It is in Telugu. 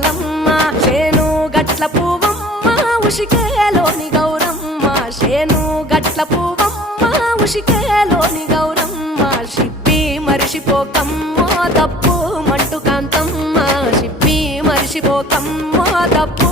నిర్మలమ్మ శేను గట్ల పువ్వమ్మ ఉషికేలోని గౌరమ్మ శేను గట్ల పువ్వమ్మ ఉషికేలోని గౌరమ్మ షిప్పి మరిషిపోకమ్మ తప్పు మంటు కాంతమ్మ షిప్పి మరిషిపోకమ్మ తప్పు